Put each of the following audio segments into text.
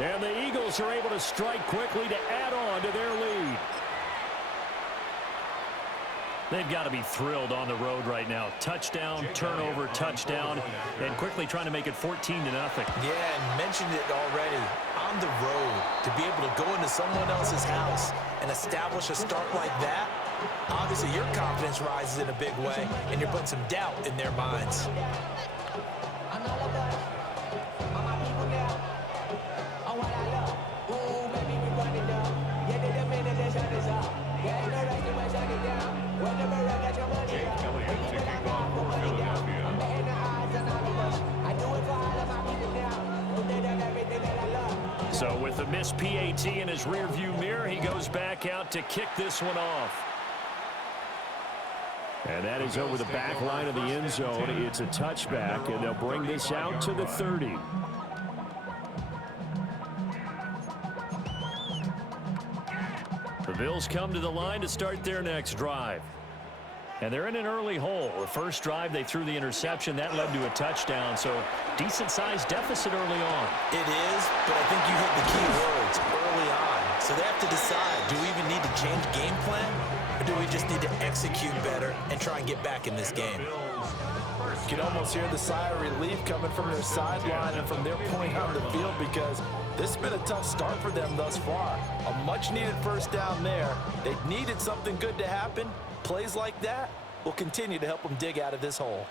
And the Eagles are able to strike quickly to add on to their lead. They've got to be thrilled on the road right now. Touchdown, turnover, touchdown, and quickly trying to make it 14-0. Yeah, and mentioned it already. On the road, to be able to go into someone else's house and establish a start like that, obviously your confidence rises in a big way, and you're putting some doubt in their minds. So with the missed PAT in his rearview mirror, he goes back out to kick this one off. And that is over the back line of the end zone. It's a touchback, and they'll bring this out to the 30. The Bills come to the line to start their next drive. And they're in an early hole. The first drive, they threw the interception. That led to a touchdown, so decent-sized deficit early on. It is, but I think you hit the key words early on. So they have to decide, do we even need to change game plan, or do we just need to execute better and try and get back in this game? You can almost hear the sigh of relief coming from their sideline and from their point on the field, because this has been a tough start for them thus far. A much-needed first down there. They needed something good to happen. Plays like that will continue to help them dig out of this hole.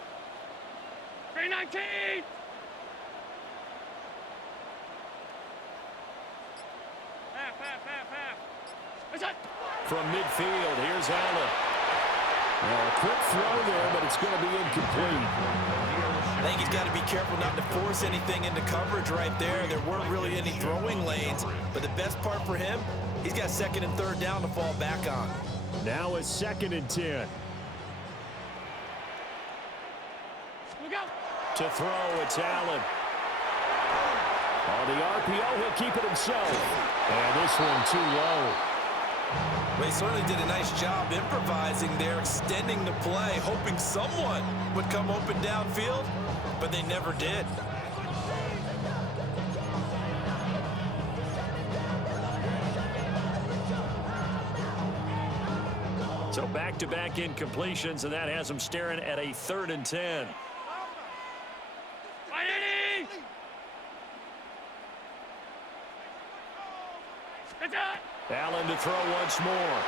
319! From midfield, here's Allen. A quick throw there, but it's going to be incomplete. I think he's got to be careful not to force anything into coverage right there. There weren't really any throwing lanes, but the best part for him, he's got second and third down to fall back on. Now it's 2nd and 10. To throw, it's Allen. On the RPO, he'll keep it himself. And this one too low. Well, he certainly did a nice job improvising there, extending the play, hoping someone would come open downfield, but they never did. So back-to-back incompletions, and that has them staring at a 3rd and 10. Allen to throw once more.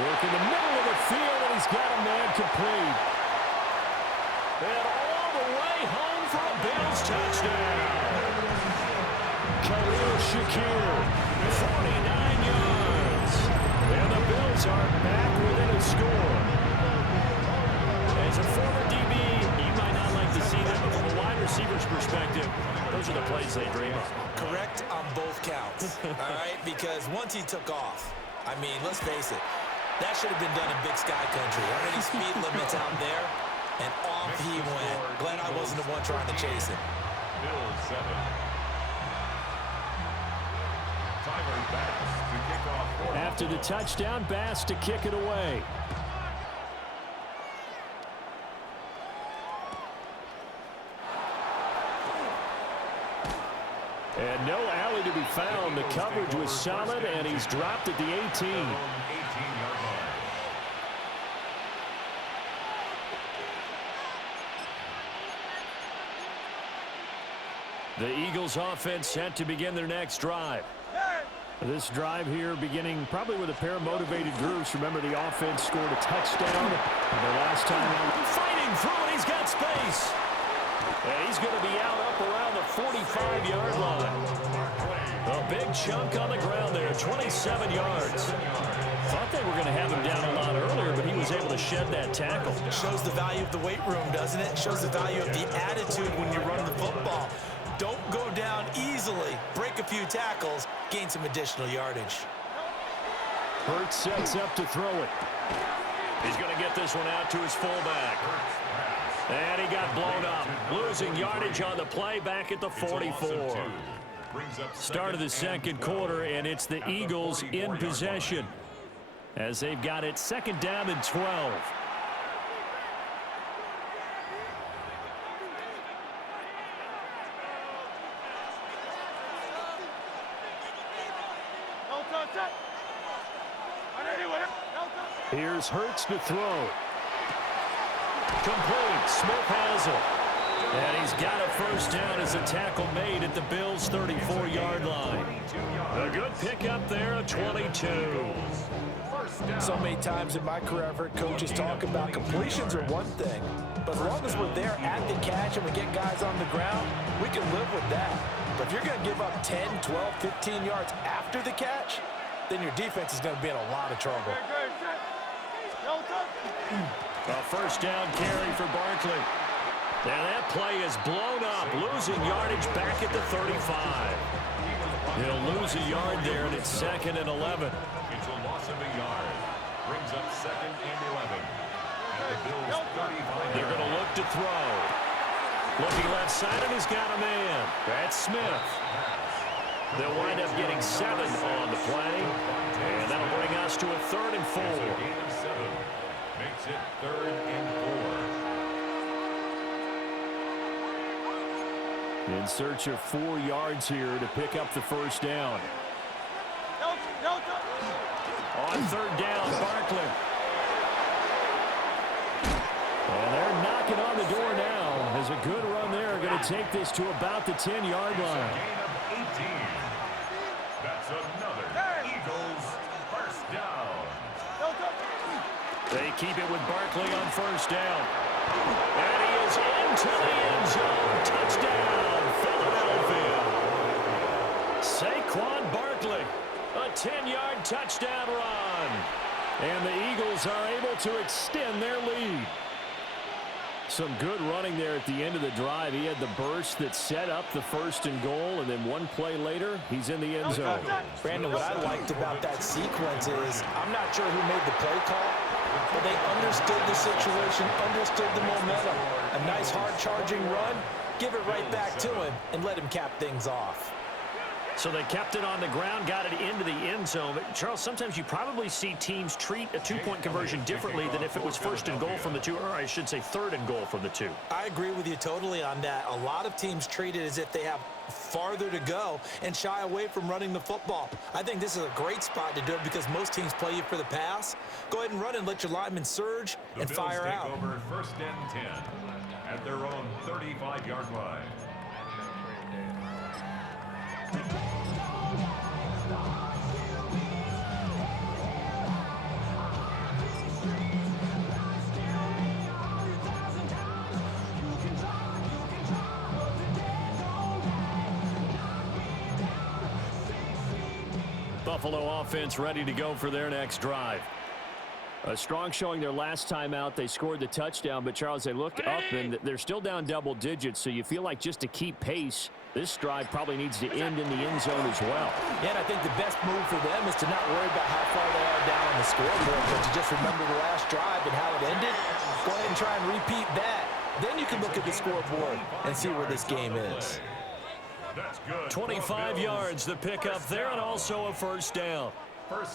Work in the middle of the field, and he's got a man complete. And all the way home for a Bills touchdown. Khalil Shakir, 49 yards. And the Bills are back within a score. As a former DB, you might not like to see that, but from a wide receiver's perspective, those are the plays they dream of. Correct on both counts, all right? Because once he took off, I mean, let's face it, that should have been done in Big Sky Country. Aren't any speed limits out there? And off he went. Glad I wasn't the one trying to chase him. Bills 7. Tyler Bass to kick off. After the touchdown, Bass to kick it away. And no alley to be found. The coverage was solid, and he's dropped at the 18. The Eagles offense set to begin their next drive. This drive here beginning probably with a pair of motivated groups. Remember, the offense scored a touchdown the last time out. Fighting through it, he's got space. And he's going to be out up around the 45-yard line. A big chunk on the ground there, 27 yards. Thought they were going to have him down a lot earlier, but he was able to shed that tackle. Shows the value of the weight room, doesn't it? Shows the value of the attitude when you run the football. Don't go down easily. Break a few tackles, gain some additional yardage. Hurts sets up to throw it. He's going to get this one out to his fullback. And he got blown up. Losing yardage on the play back at the 44. Start of the second quarter, and it's the Eagles in possession as they've got it 2nd down and 12. Here's Hurts to throw. Complete. Smith has it. And he's got a first down as a tackle made at the Bills' 34-yard line. A good pickup there, a 22. So many times in my career, I've heard coaches talk about completions are one thing, but as long as we're there at the catch and we get guys on the ground, we can live with that. But if you're going to give up 10, 12, 15 yards after the catch, then your defense is going to be in a lot of trouble. A first down carry for Barkley. And that play is blown up, losing yardage back at the 35. He'll lose a yard there, and it's 2nd and 11. It's a loss of a yard. Brings up 2nd and 11. At the Bills' 35. They're going to look to throw. Looking left side, and he's got a man. That's Smith. They'll wind up getting 7 on the play. And that'll bring us to a 3rd and 4. It's a gain of 7. Makes it 3rd and 4. In search of 4 yards here to pick up the first down. On 3rd down, Barkley. And they're knocking on the door now. As a good run there, going to take this to about the 10-yard line. Gain of 18. That's another Eagles first down. They keep it with Barkley on first down. And he is into the end zone. Touchdown, Philadelphia. Saquon Barkley, a 10-yard touchdown run. And the Eagles are able to extend their lead. Some good running there at the end of the drive. He had the burst that set up the 1st and goal, and then one play later, he's in the end zone. Brandon, what I liked about that sequence is I'm not sure who made the play call, but they understood the situation, understood the momentum. A nice hard-charging run, give it right back to him, and let him cap things off. So they kept it on the ground, got it into the end zone. But Charles, sometimes you probably see teams treat a 2-point conversion differently than if it was 1st and goal from the 2, or I should say 3rd and goal from the 2. I agree with you totally on that. A lot of teams treat it as if they have farther to go and shy away from running the football. I think this is a great spot to do it because most teams play you for the pass. Go ahead and run and let your linemen surge and fire out. The Bills take over 1st and 10 at their own 35-yard line. Buffalo offense ready to go for their next drive. A strong showing their last time out. They scored the touchdown, but Charles, they look up and they're still down double digits, so you feel like just to keep pace, this drive probably needs to end in the end zone as well. Yeah, and I think the best move for them is to not worry about how far they are down on the scoreboard, but to just remember the last drive and how it ended. Go ahead and try and repeat that. Then you can look at the scoreboard and see where this game is. 25 yards the pickup there, and also a first down.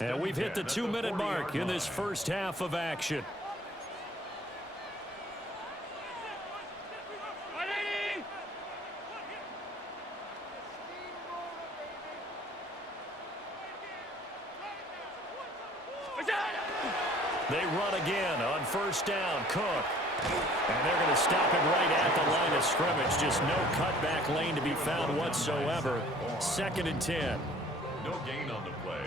And we've hit the 2-minute mark in this first half of action. They run again on first down. Cook. And they're going to stop it right at the line of scrimmage. Just no cutback lane to be found whatsoever. 2nd and 10. No gain on the play.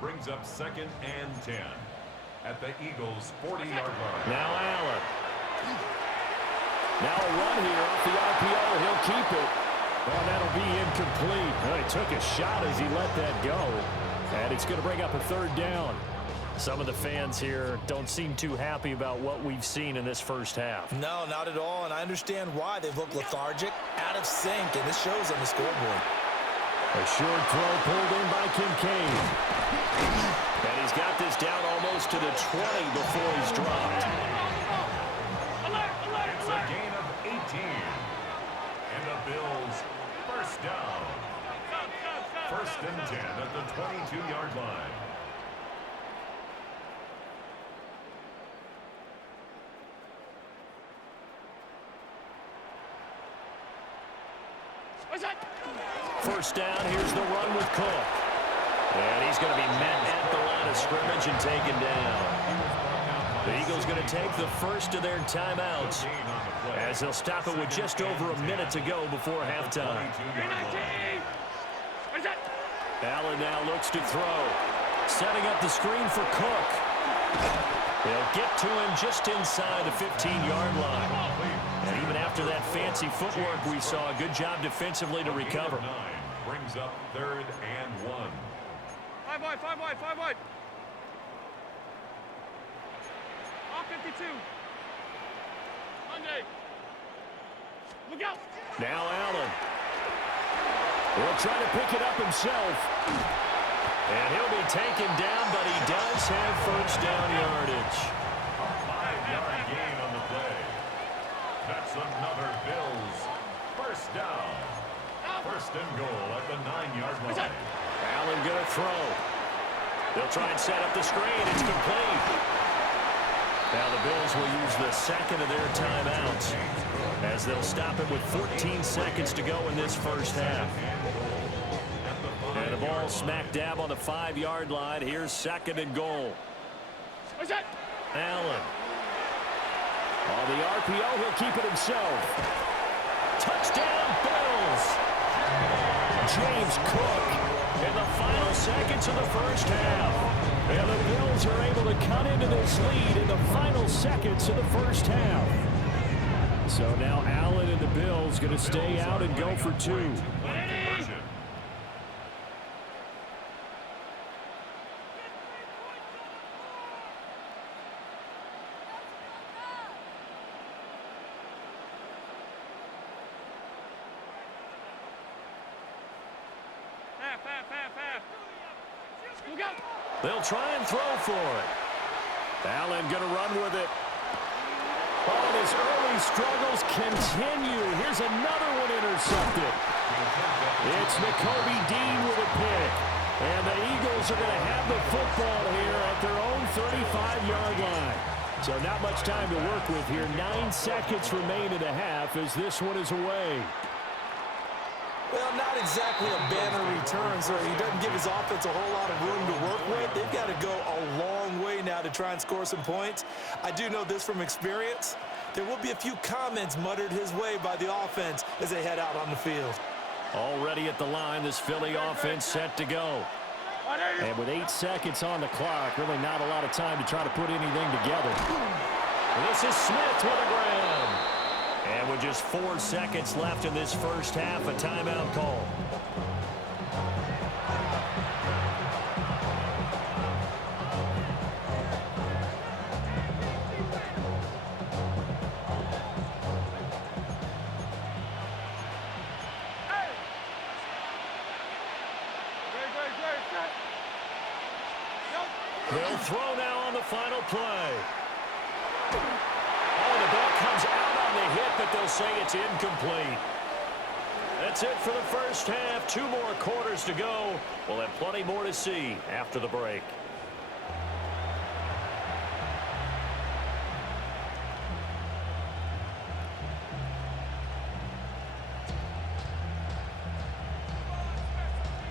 Brings up 2nd and 10 at the Eagles' 40-yard line. Now Allen. Now a run here off the RPO. He'll keep it. Well, that'll be incomplete. Well, he took a shot as he let that go. And it's going to bring up a 3rd down. Some of the fans here don't seem too happy about what we've seen in this first half. No, not at all, and I understand why. They look lethargic, out of sync, and this shows on the scoreboard. A short throw pulled in by Kincaid. And he's got this down almost to the 20 before he's dropped. It's a gain of 18. And the Bills first down. 1st and 10 at the 22-yard line. First down, here's the run with Cook. And he's going to be met at the line of scrimmage and taken down. The Eagles going to take the first of their timeouts as they'll stop it with just over a minute to go before halftime. Allen now looks to throw. Setting up the screen for Cook. They'll get to him just inside the 15-yard line. And even after that fancy footwork we saw, a good job defensively to recover. Brings up 3rd and 1. 5 wide, 5 wide, 5 wide. All 52. Monday. Look out. Now Allen. He'll try to pick it up himself. And he'll be taken down, but he does have first down yardage. A 5-yard gain on the play. That's another Bills first down. First and goal at the 9-yard line. Allen going to throw. They'll try and set up the screen. It's complete. Now the Bills will use the second of their timeouts as they'll stop it with 14 seconds to go in this first half. And the ball smack dab on the 5-yard line. Here's 2nd and goal. Allen. On the RPO, he'll keep it himself. Touchdown, Bills! James Cook in the final seconds of the first half. And the Bills are able to cut into this lead in the final seconds of the first half. So now Allen and the Bills going to stay out and go for 2. They'll try and throw for it. Allen going to run with it. Oh, his early struggles continue. Here's another one intercepted. It's Nakobe Dean with a pick. And the Eagles are going to have the football here at their own 35-yard line. So not much time to work with here. 9 seconds remain in the half as this one is away. Well, not exactly a banner return, so he doesn't give his offense a whole lot of room to work with. They've got to go a long way now to try and score some points. I do know this from experience. There will be a few comments muttered his way by the offense as they head out on the field. Already at the line, this Philly offense set to go. And with 8 seconds on the clock, really not a lot of time to try to put anything together. This is Smith with a grab. And with just 4 seconds left in this first half, a timeout call. They'll throw now on the final play. Oh, the ball comes out on the hit, but they'll say it's incomplete. That's it for the first half. 2 more quarters to go. We'll have plenty more to see after the break.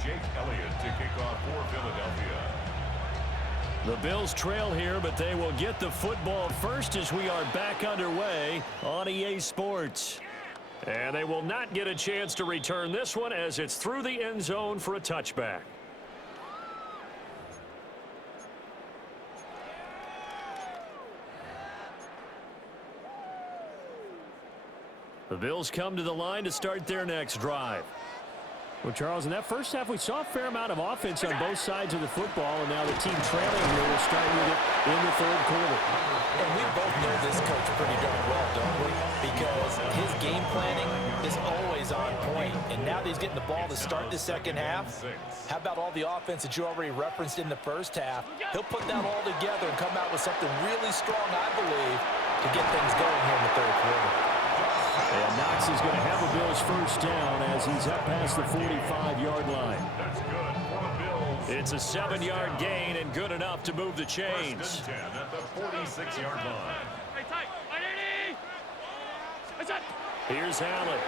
Jake Elliott to kick off for Philadelphia. The Bills trail here, but they will get the football first as we are back underway on EA Sports. And they will not get a chance to return this one as it's through the end zone for a touchback. The Bills come to the line to start their next drive. Well, Charles, in that first half, we saw a fair amount of offense on both sides of the football, and now the team trailing here will start with it in the third quarter. And we both know this coach pretty darn well, don't we? Because his game planning is always on point. And now that he's getting the ball to start the second half, how about all the offense that you already referenced in the first half? He'll put that all together and come out with something really strong, I believe, to get things going here in the third quarter. And Knox is going to have the Bills first down as he's up past the 45-yard line. That's good for the Bills. It's a 7-yard gain and good enough to move the chains. 1st and 10 at the 46-yard line. Hey, tight. 180. Here's Allen.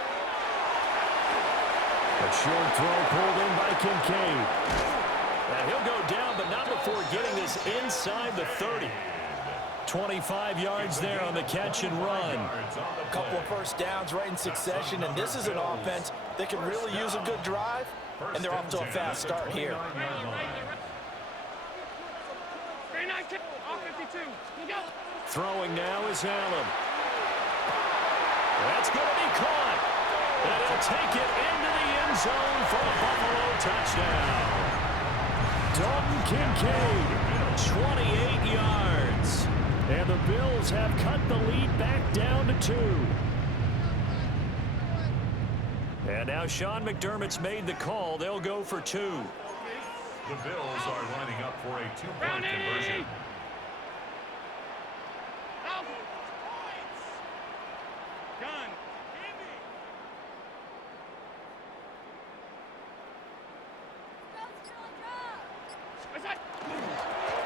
A short throw pulled in by Kincaid. And getting this inside the 30. 25 yards there on the catch and run. A couple of first downs right in succession, and this is an offense that can really use a good drive, and they're off to a fast start here. Throwing now is Allen. That's going to be caught. And he'll take it into the end zone for a Buffalo touchdown. Dalton Kincaid, 28 yards. And the Bills have cut the lead back down to 2. And now Sean McDermott's made the call. They'll go for 2. The Bills are lining up for a 2-point conversion.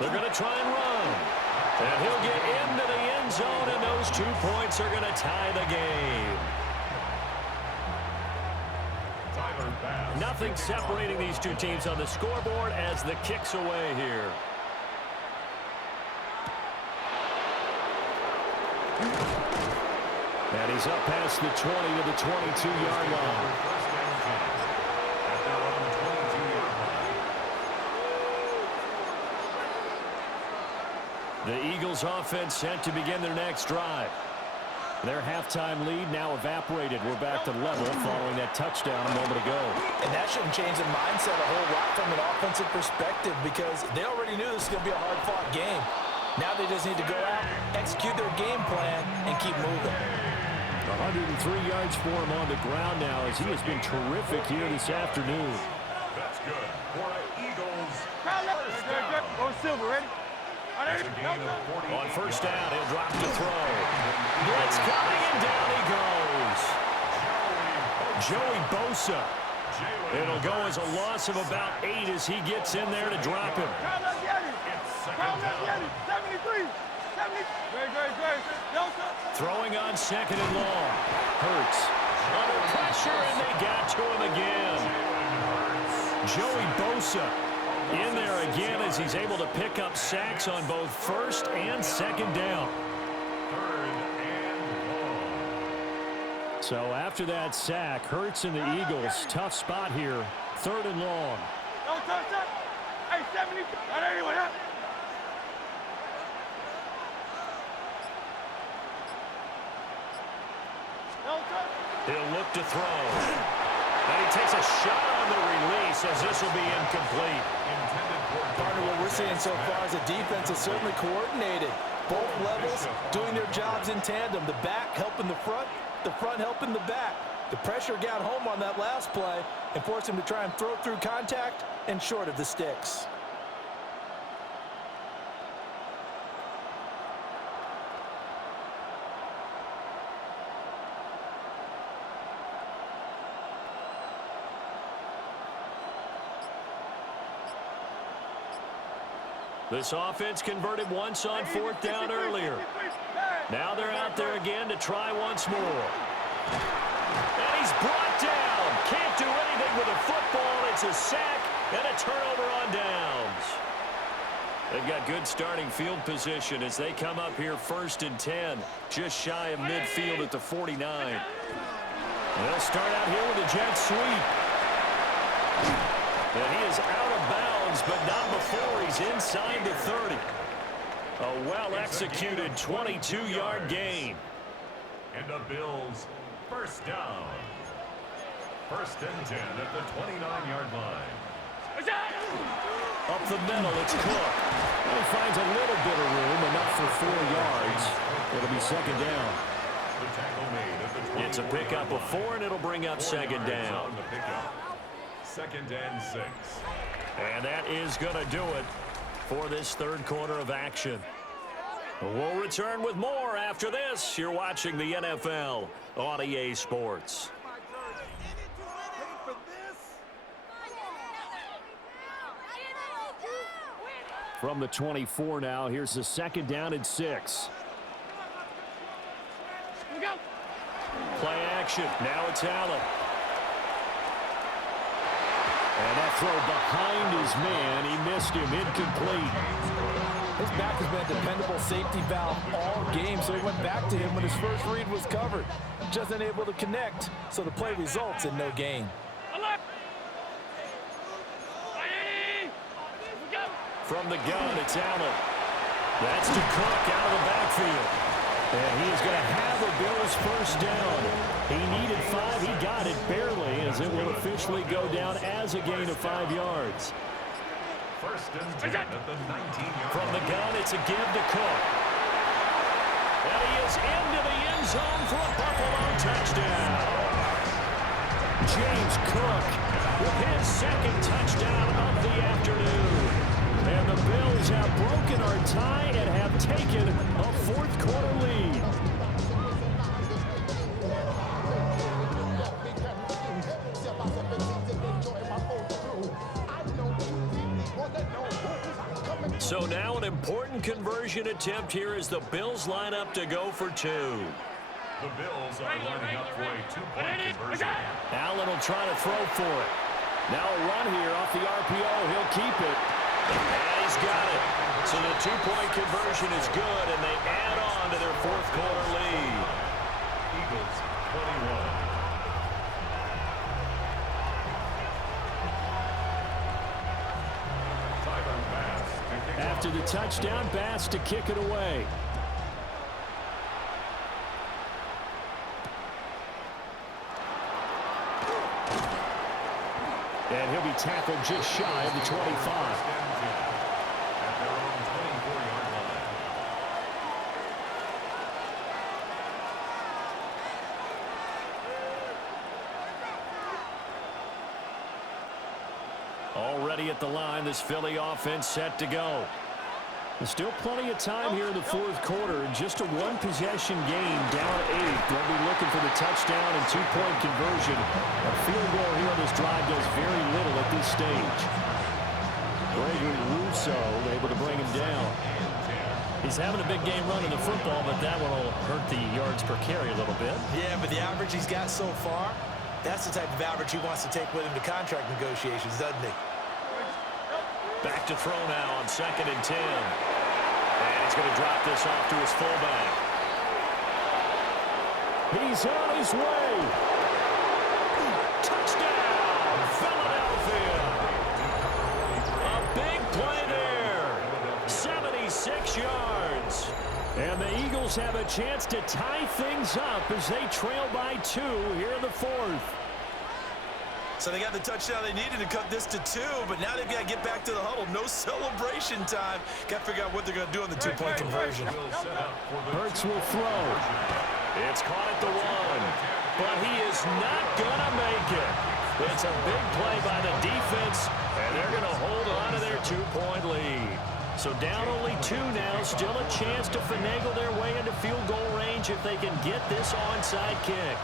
They're going to try and run. And he'll get into the end zone, and those 2 points are going to tie the game. Nothing separating these two teams on the scoreboard as the kick's away here. And he's up past the 20 to the 22-yard line. The Eagles offense set to begin their next drive. Their halftime lead now evaporated. We're back to level following that touchdown a moment ago. And that shouldn't change the mindset a whole lot from an offensive perspective because they already knew this was going to be a hard-fought game. Now they just need to go out, execute their game plan, and keep moving. 103 yards for him on the ground now as he has been terrific here this afternoon. That's good for the Eagles. Go Silver, ready? On first down, he'll drop to throw. Blitz coming, and down he goes. Joey Bosa. It'll go as a loss of about 8 as he gets in there to drop him. Throwing on second and long. Hurts. Under pressure, and they got to him again. Joey Bosa in there again as he's able to pick up sacks on both first and second down. So after that sack, Hurts and the Eagles, tough spot here. 3rd and long. Hey, 70. He'll look to throw. And he takes a shot on the release as this will be incomplete. Partner, what we're seeing so far is the defense is certainly coordinated. Both levels doing their jobs in tandem. The back helping the front helping the back. The pressure got home on that last play and forced him to try and throw through contact and short of the sticks. This offense converted once on 4th down earlier. Now they're out there again to try once more. And he's brought down. Can't do anything with a football. It's a sack and a turnover on downs. They've got good starting field position as they come up here 1st and 10, just shy of midfield at the 49. They'll start out here with a jet sweep. And he is out of bounds, but not before he's inside the 30. A well-executed 22-yard gain. And the Bills, first down. 1st and 10 at the 29-yard line. Up the middle, it's Cook. And he finds a little bit of room, enough for 4 yards. It'll be 2nd down. The tackle made at the It's a pickup of 4, and it'll bring up 2nd down. 2nd and 6. And that is going to do it for this 3rd quarter of action. We'll return with more after this. You're watching the NFL on EA Sports. From the 24 now, here's the 2nd down and 6. Play action. Now it's Allen. And that throw behind his man. He missed him. Incomplete. His back has been a dependable safety valve all game, so he went back to him when his first read was covered. Just unable to connect, so the play results in no gain. From the gun, it's Allen. That's to Cook out of the backfield. And he is going to have the Bills first down. He needed 5. He got it barely, as it will officially go down as a gain of 5 yards. First and 10 at the 19-yard From the gun, it's a give to Cook. And he is into the end zone for a Buffalo touchdown. James Cook with his second touchdown of the afternoon. And the Bills have broken our tie and have taken a fourth-quarter lead. So now an important conversion attempt here as the Bills line up to go for 2. The Bills are lining up for a 2-point conversion. Allen will try to throw for it. Now a run here off the RPO. He'll keep it. And he's got it. So the 2-point conversion is good, and they add on to their fourth-quarter lead. Eagles 21. After the touchdown, Bass to kick it away. And he'll be tackled just shy of the 25. At their own 24-yard line. Already at the line, this Philly offense set to go. There's still plenty of time here in the fourth quarter. Just a one-possession game, down 8. They'll be looking for the touchdown and 2-point conversion. A field goal here on this drive does very little at this stage. Gregory Rousseau able to bring him down. He's having a big game running the football, but that one will hurt the yards per carry a little bit. Yeah, but the average he's got so far, that's the type of average he wants to take with him to contract negotiations, doesn't he? Back to throw now on 2nd and 10. And he's going to drop this off to his fullback. He's on his way. Touchdown, Philadelphia. A big play there. 76 yards. And the Eagles have a chance to tie things up as they trail by 2 here in the fourth. So they got the touchdown they needed to cut this to 2, but now they've got to get back to the huddle. No celebration time. Got to figure out what they're going to do on the 2-point conversion. Hurts will throw. It's caught at the 1, but he is not going to make it. It's a big play by the defense, and they're going to hold on to their 2-point lead. So down only 2 now, still a chance to finagle their way into field goal range if they can get this onside kick.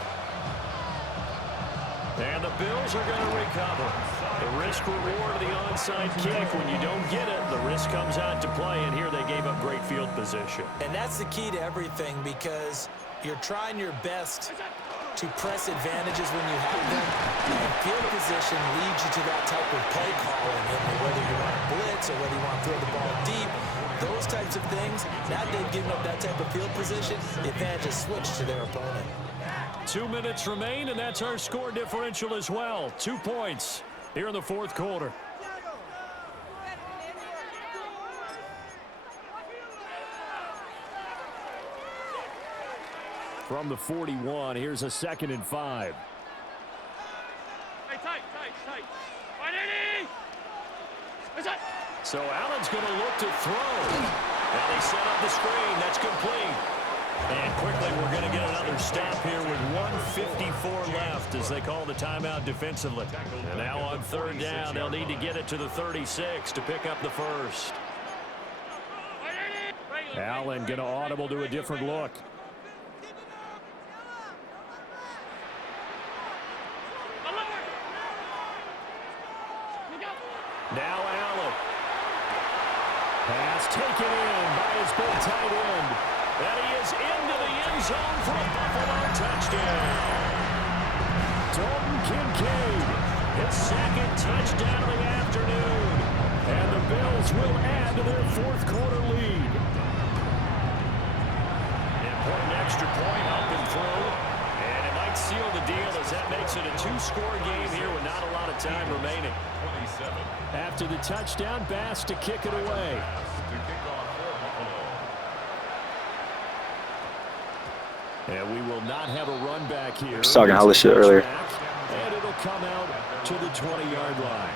And the Bills are going to recover. The risk-reward of the onside kick, when you don't get it, the risk comes out to play, and here they gave up great field position. And that's the key to everything, because you're trying your best to press advantages when you have them. And field position leads you to that type of play calling, and whether you want to blitz or whether you want to throw the ball deep, those types of things. Now they've given up that type of field position, the advantage is switched to their opponent. 2 minutes remain, and that's our score differential as well. 2 points here in the fourth quarter. From the 41, here's a 2nd and 5. Hey, tight. So Allen's going to look to throw. Now they set up the screen. That's complete. And quickly, we're going to get another stop here with 1:54 left as they call the timeout defensively. And now on 3rd down, they'll need to get it to the 36 to pick up the first. Allen going to audible to a different look. Now Allen. Pass taken in by his big tight end. And he is into the end zone for a Buffalo touchdown. Dalton Kincaid His second touchdown of the afternoon. And the Bills will add to their fourth quarter lead. Important extra point up and through. And it might seal the deal as that makes it a two-score game here with not a lot of time remaining. 27. After the touchdown, Bass to kick it away. And we will not have a run back here. I was talking all this shit earlier. And it'll come out to the 20-yard line.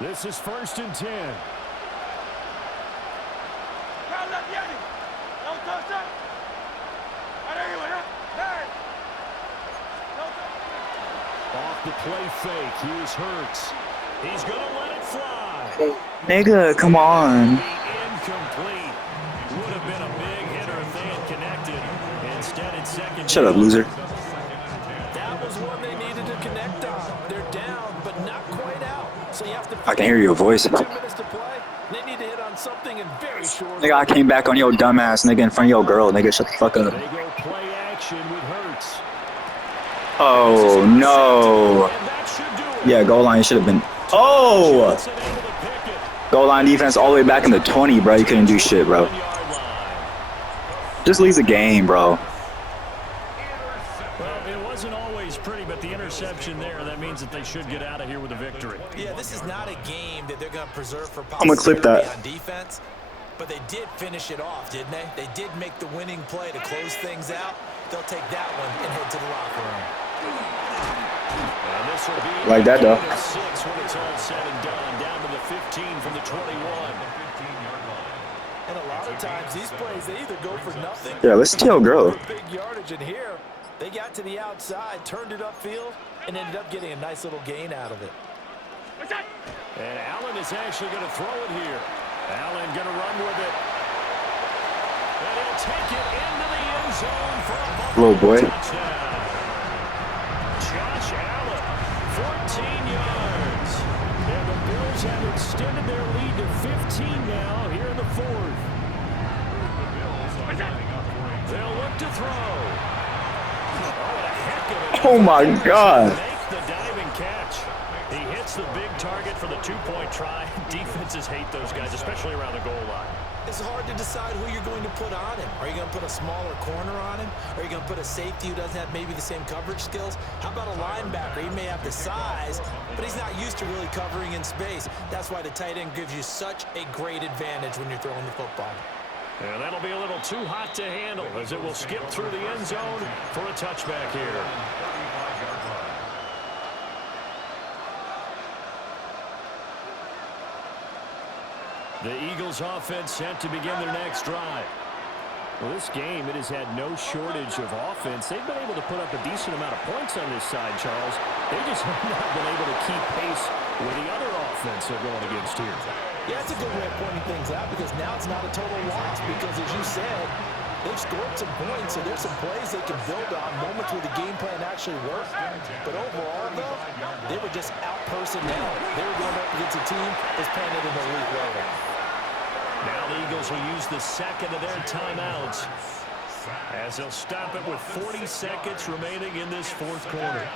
This is 1st and 10. Off the play fake, here's Hurts. He's going to let it fly. Nigga, come on. Incomplete. Would have been a big hitter if they had connected. Instead, it's second. Shut up, loser. That was one they needed to connect on. They're down, but not quite out. So you have to. I can hear your voice. 2 minutes to play. They need to hit on something in very short. Nigga, I came back on your dumbass nigga in front of your girl. Nigga, shut the fuck up. They go play action with Hurts. Oh, no. Yeah, goal line should have been. Oh! Goal line defense all the way back in the 20, bro. You couldn't do shit, bro. Just leaves the game, bro. Well, it wasn't always pretty, but the interception there, that means that they should get out of here with a victory. Yeah, this is not a game that they're going to preserve for I'm gonna clip that. on defense, but they did finish it off, didn't they? They did make the winning play to close things out. They'll take that one and head to the locker room. And this will be Like that, though. 6 when it's all said and done, down to the 15 from the 21. And a lot of times these plays, they either go for nothing. Yeah, let's tell girl. For big yardage, and here they got to the outside, turned it upfield, and ended up getting a nice little gain out of it. And Allen is actually going to throw it here. Allen going to run with it. And he'll take it into the end zone for a Little boy. touchdown. Josh Allen, 14 yards. And the Bills have extended their lead to 15 now here in the fourth. They'll look to throw. Oh, a heck of a Oh, my God. make the diving catch. He hits the big target for the two-point try. Defenses hate those guys, especially around the goal line. It's hard to decide who you're going to put on him. Are you going to put a smaller corner on him? Are you going to put a safety who doesn't have maybe the same coverage skills? How about a linebacker? He may have the size, but he's not used to really covering in space. That's why the tight end gives you such a great advantage when you're throwing the football. And that'll be a little too hot to handle as it will skip through the end zone for a touchback here. The Eagles offense set to begin their next drive. Well, this game, it has had no shortage of offense. They've been able to put up a decent amount of points on this side, Charles. They just have not been able to keep pace with the other offense they're going against here. Yeah, that's a good way of pointing things out because now it's not a total loss because, as you said, they've scored some points, so there's some plays they can build on, moments where the game plan actually worked. But overall, though, they were just out-personnel. They were going up against a team that's playing at an elite level. Now the Eagles will use the second of their timeouts as they'll stop it with 40 seconds remaining in this fourth quarter.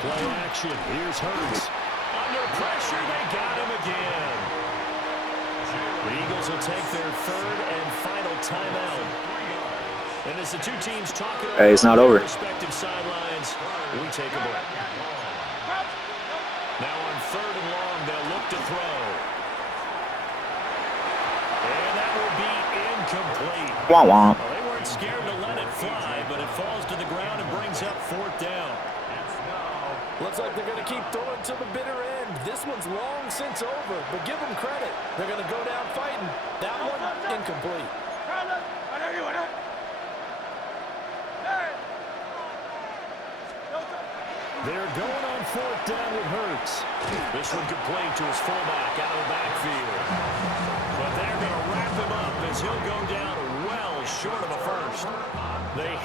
Play action. Here's Hurts. Under pressure, they got him again. The Eagles will take their third and final timeout. And as the two teams talk about Hey, it's not over. their respective sidelines, we take a break. Now on third and long, they'll look to throw. And that will be incomplete. Wah wah. Well, they weren't scared to let it fly, but it falls to the ground and brings up fourth down. Looks like they're going to keep throwing to the bitter end. This one's long since over, but give them credit. They're going to go down fighting. That one, incomplete. They're going on fourth down with Hurts. This one complete to his fullback out of the backfield. But they're going to wrap him up as he'll go down well short of a first. They